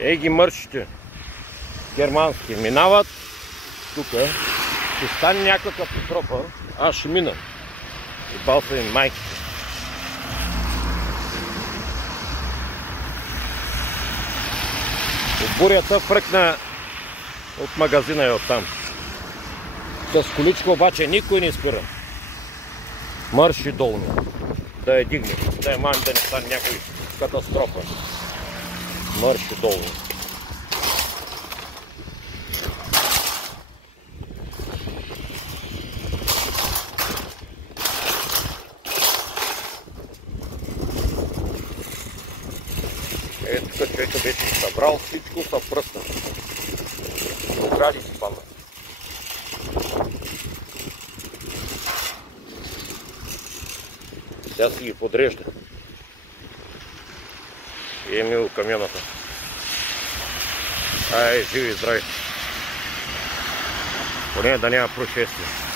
Ей ги мършите. Германски. Минават. Тук. Ще стане някаква катастрофа. Аз ще мина. И балса им майките. Бурята фръкна от магазина и оттам. С количка обаче никой не спира. Мърши долу. Да я дигне. Да я мами да не стане някой катастрофа. Мърши долу. Ето тук човека беше събрал всичко, са пръсна. Огради си падна. Сега си ги подрежда. И е мил камионата. Ай, живи и здрави. Поне да няма происшествие.